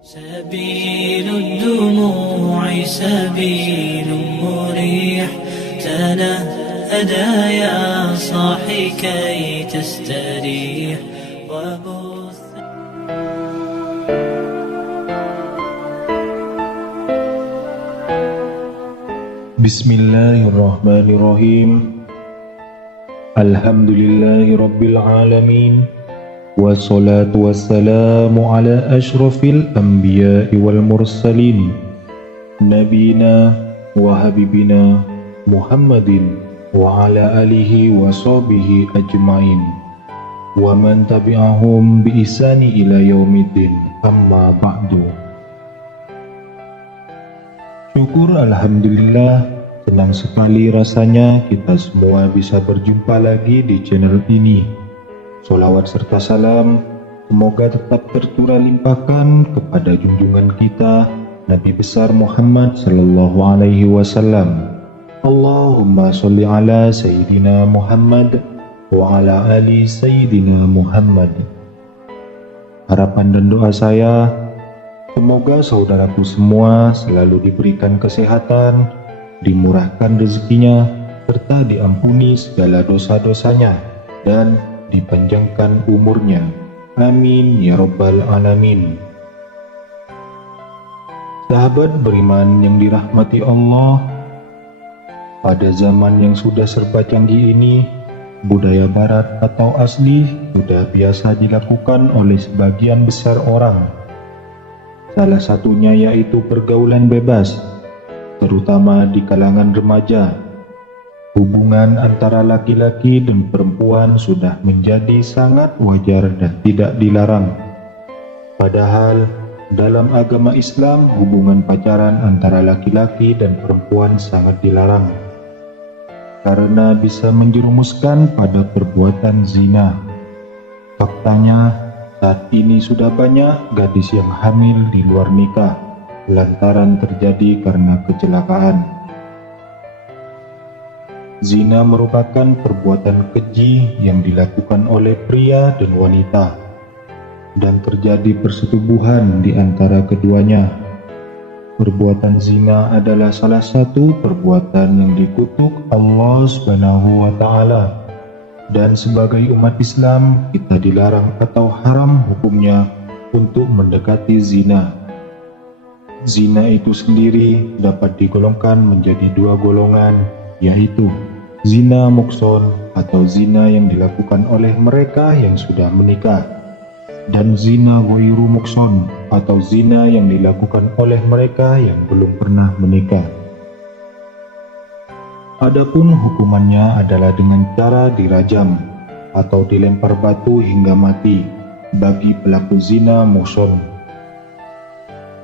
سبيل الدموع سبيل مريح تنهدى يا صاحي كي تستريح وبث. Bismillahirrahmanirrahim. Alhamdulillahi rabbil alamin. Wassalatu wassalamu ala ashrafil anbiya'i wal mursalin nabina wa habibina Muhammadin wa ala alihi wa sahbihi ajmain wa man tabi'ahum bi ihsani ila yaumiddin, amma ba'du. Syukur alhamdulillah, senang sekali rasanya kita semua bisa berjumpa lagi di channel ini. Sholawat serta salam semoga tetap tercurah limpahkan kepada junjungan kita Nabi besar Muhammad sallallahu alaihi wasallam. Allahumma sholli ala Sayyidina Muhammad wa ala ali Sayyidina Muhammad. Harapan dan doa saya, semoga saudaraku semua selalu diberikan kesehatan, dimurahkan rezekinya, serta diampuni segala dosa-dosanya, dan dipanjangkan umurnya. Amin ya rabbal alamin. Sahabat beriman yang dirahmati Allah, pada zaman yang sudah serba canggih ini, budaya barat atau asli sudah biasa dilakukan oleh sebagian besar orang. Salah satunya yaitu pergaulan bebas, terutama di kalangan remaja. Hubungan antara laki-laki dan perempuan sudah menjadi sangat wajar dan tidak dilarang. Padahal dalam agama Islam, hubungan pacaran antara laki-laki dan perempuan sangat dilarang, karena bisa menjerumuskan pada perbuatan zina. Faktanya, saat ini sudah banyak gadis yang hamil di luar nikah lantaran terjadi karena kecelakaan. Zina merupakan perbuatan keji yang dilakukan oleh pria dan wanita, dan terjadi persetubuhan di antara keduanya. Perbuatan zina adalah salah satu perbuatan yang dikutuk Allah Subhanahu wa Ta'ala, dan sebagai umat Islam kita dilarang atau haram hukumnya untuk mendekati zina. Zina itu sendiri dapat digolongkan menjadi dua golongan, yaitu zina muhson atau zina yang dilakukan oleh mereka yang sudah menikah, dan zina ghairu muhson atau zina yang dilakukan oleh mereka yang belum pernah menikah. Adapun hukumannya adalah dengan cara dirajam atau dilempar batu hingga mati bagi pelaku zina muhson,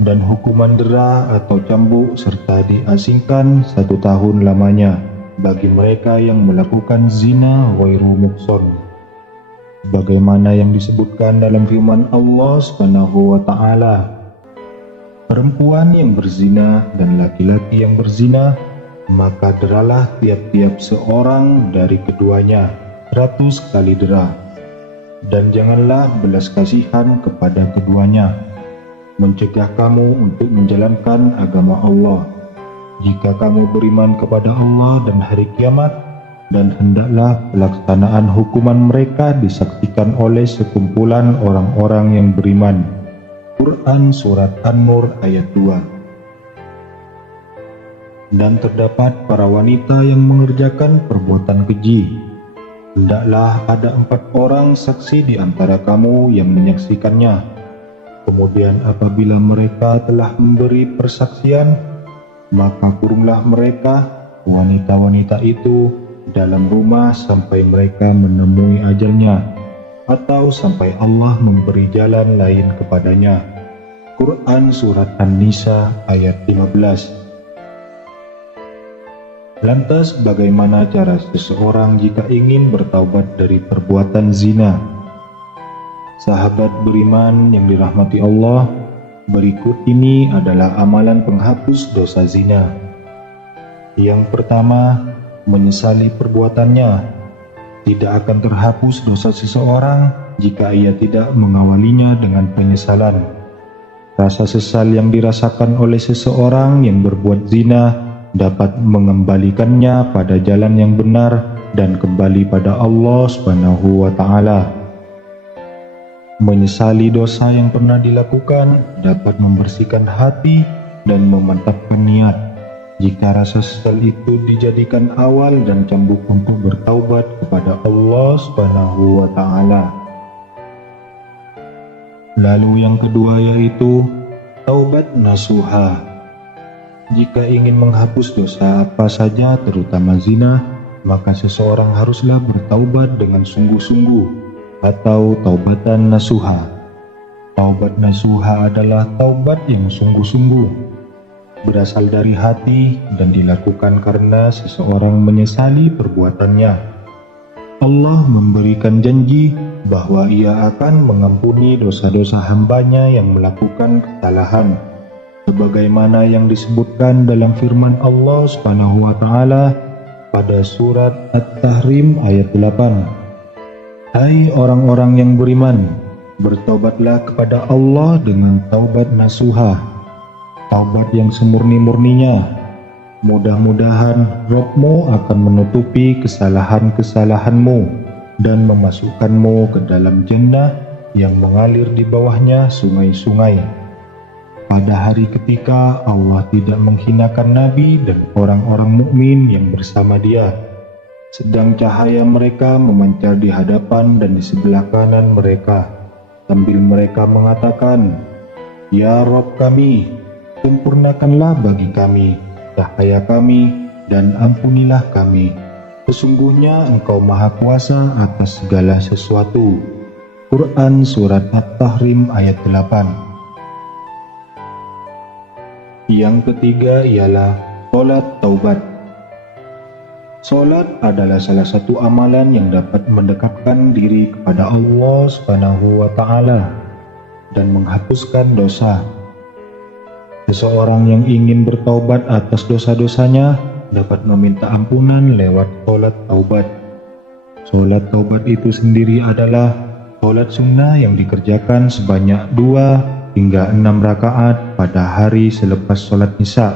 dan hukuman dera atau cambuk serta diasingkan 1 tahun lamanya bagi mereka yang melakukan zina ghairu muhson, sebagaimana yang disebutkan dalam firman Allah Subhanahu wa Ta'ala, perempuan yang berzina dan laki-laki yang berzina, maka deralah tiap-tiap seorang dari keduanya 100 kali dera, dan janganlah belas kasihan kepada keduanya, mencegah kamu untuk menjalankan agama Allah jika kamu beriman kepada Allah dan hari kiamat, dan hendaklah pelaksanaan hukuman mereka disaksikan oleh sekumpulan orang-orang yang beriman. Quran Surat An-Nur ayat 2. Dan terdapat para wanita yang mengerjakan perbuatan keji. Hendaklah ada 4 orang saksi di antara kamu yang menyaksikannya. Kemudian apabila mereka telah memberi persaksian, maka kurunglah mereka, wanita-wanita itu, dalam rumah sampai mereka menemui ajalnya, atau sampai Allah memberi jalan lain kepadanya. Quran Surat An-Nisa ayat 15. Lantas bagaimana cara seseorang jika ingin bertaubat dari perbuatan zina? Sahabat beriman yang dirahmati Allah, berikut ini adalah amalan penghapus dosa zina. Yang pertama, menyesali perbuatannya. Tidak akan terhapus dosa seseorang jika ia tidak mengawalinya dengan penyesalan. Rasa sesal yang dirasakan oleh seseorang yang berbuat zina dapat mengembalikannya pada jalan yang benar dan kembali pada Allah Subhanahu wa Ta'ala. Menyesali dosa yang pernah dilakukan dapat membersihkan hati dan memantapkan niat. Jika rasa sesal itu dijadikan awal dan cambuk untuk bertaubat kepada Allah Subhanahu wa Ta'ala. Lalu yang kedua yaitu taubat nasuha. Jika ingin menghapus dosa apa saja terutama zina, maka seseorang haruslah bertaubat dengan sungguh-sungguh atau taubatan nasuha. Taubat nasuha adalah taubat yang sungguh-sungguh, berasal dari hati dan dilakukan karena seseorang menyesali perbuatannya. Allah memberikan janji bahwa Ia akan mengampuni dosa-dosa hambanya yang melakukan kesalahan, sebagaimana yang disebutkan dalam firman Allah Subhanahu wa Ta'ala pada surat At-Tahrim ayat 8. Hai orang-orang yang beriman, bertaubatlah kepada Allah dengan taubat nasuha, taubat yang semurni-murninya. Mudah-mudahan Rabb-Mu akan menutupi kesalahan-kesalahanmu dan memasukkanmu ke dalam jannah yang mengalir di bawahnya sungai-sungai. Pada hari ketika Allah tidak menghinakan Nabi dan orang-orang mukmin yang bersama Dia, sedang cahaya mereka memancar di hadapan dan di sebelah kanan mereka, sambil mereka mengatakan, Ya Rabb kami, sempurnakanlah bagi kami cahaya kami dan ampunilah kami. Sesungguhnya Engkau Maha Kuasa atas segala sesuatu. Quran Surat At-Tahrim ayat 8. Yang ketiga ialah sholat taubat. Sholat adalah salah satu amalan yang dapat mendekatkan diri kepada Allah Subhanahu wa Ta'ala dan menghapuskan dosa. Seseorang yang ingin bertaubat atas dosa-dosanya dapat meminta ampunan lewat sholat taubat. Sholat taubat itu sendiri adalah sholat sunnah yang dikerjakan sebanyak 2 hingga 6 rakaat pada hari selepas sholat isya.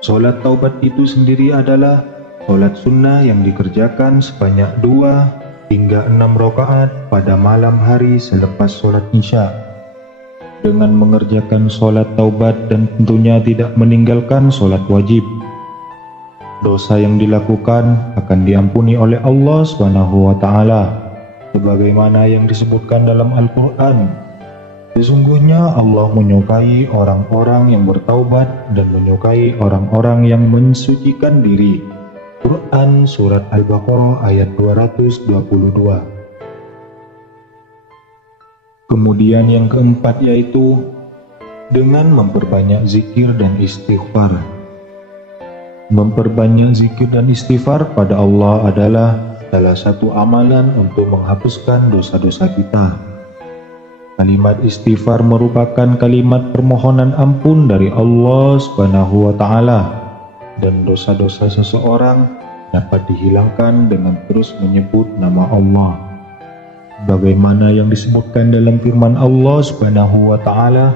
Sholat taubat itu sendiri adalah sholat sunnah yang dikerjakan sebanyak 2 hingga 6 rakaat pada malam hari selepas sholat isya. Dengan mengerjakan sholat taubat dan tentunya tidak meninggalkan sholat wajib, dosa yang dilakukan akan diampuni oleh Allah Subhanahu wa Ta'ala, sebagaimana yang disebutkan dalam Al-Quran. Sesungguhnya Allah menyukai orang-orang yang bertaubat dan menyukai orang-orang yang mensucikan diri. Quran Surat Al-Baqarah ayat 222. Kemudian yang keempat yaitu dengan memperbanyak zikir dan istighfar. Memperbanyak zikir dan istighfar pada Allah adalah salah satu amalan untuk menghapuskan dosa-dosa kita. Kalimat istighfar merupakan kalimat permohonan ampun dari Allah Subhanahu wa Ta'ala, dan dosa-dosa seseorang dapat dihilangkan dengan terus menyebut nama Allah, bagaimana yang disebutkan dalam firman Allah Subhanahu wa Ta'ala.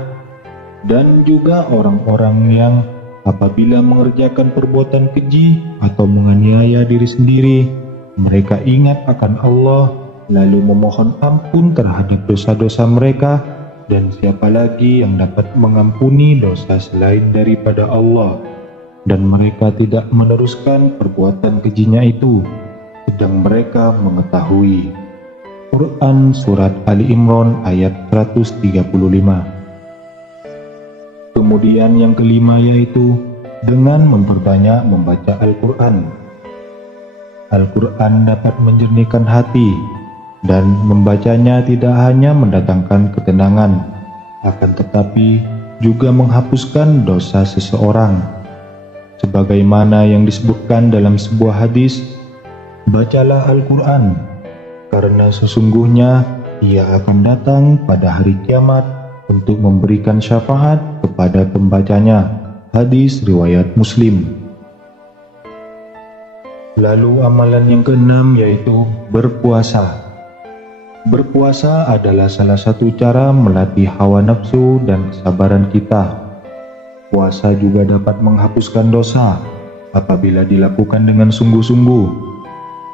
Dan juga orang-orang yang apabila mengerjakan perbuatan keji atau menganiaya diri sendiri, mereka ingat akan Allah lalu memohon ampun terhadap dosa-dosa mereka, dan siapa lagi yang dapat mengampuni dosa selain daripada Allah, dan mereka tidak meneruskan perbuatan kejinya itu sedang mereka mengetahui. Quran Surat Ali Imran ayat 135. Kemudian yang kelima yaitu dengan memperbanyak membaca Al-Quran. Al-Quran dapat menjernihkan hati, dan membacanya tidak hanya mendatangkan ketenangan, akan tetapi juga menghapuskan dosa seseorang. Sebagaimana yang disebutkan dalam sebuah hadis, bacalah Al-Quran, karena sesungguhnya ia akan datang pada hari kiamat untuk memberikan syafaat kepada pembacanya. Hadis riwayat Muslim. Lalu amalan yang keenam yaitu berpuasa. Berpuasa adalah salah satu cara melatih hawa nafsu dan kesabaran kita. Puasa juga dapat menghapuskan dosa apabila dilakukan dengan sungguh-sungguh,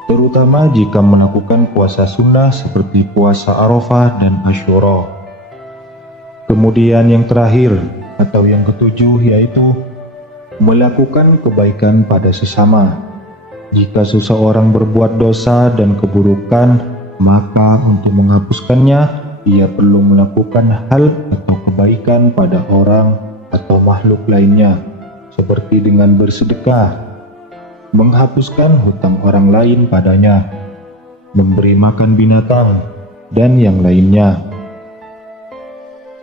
terutama jika melakukan puasa sunnah seperti puasa Arafah dan Asyura. Kemudian yang terakhir atau yang ketujuh yaitu melakukan kebaikan pada sesama. Jika seseorang berbuat dosa dan keburukan, maka untuk menghapuskannya, ia perlu melakukan hal atau kebaikan pada orang atau makhluk lainnya, seperti dengan bersedekah, menghapuskan hutang orang lain padanya, memberi makan binatang, dan yang lainnya.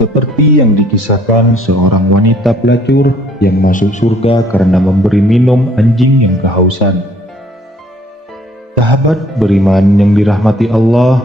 Seperti yang dikisahkan seorang wanita pelacur yang masuk surga karena memberi minum anjing yang kehausan. Sahabat beriman yang dirahmati Allah,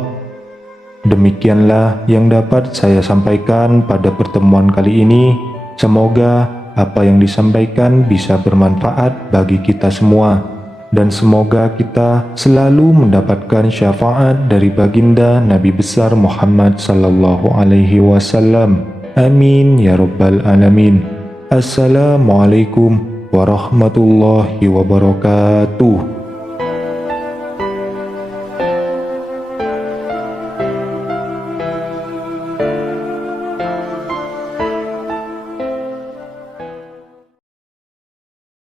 demikianlah yang dapat saya sampaikan pada pertemuan kali ini. Semoga apa yang disampaikan bisa bermanfaat bagi kita semua, dan semoga kita selalu mendapatkan syafaat dari baginda Nabi besar Muhammad sallallahu alaihi wasallam. Amin ya rabbal alamin. Assalamualaikum warahmatullahi wabarakatuh.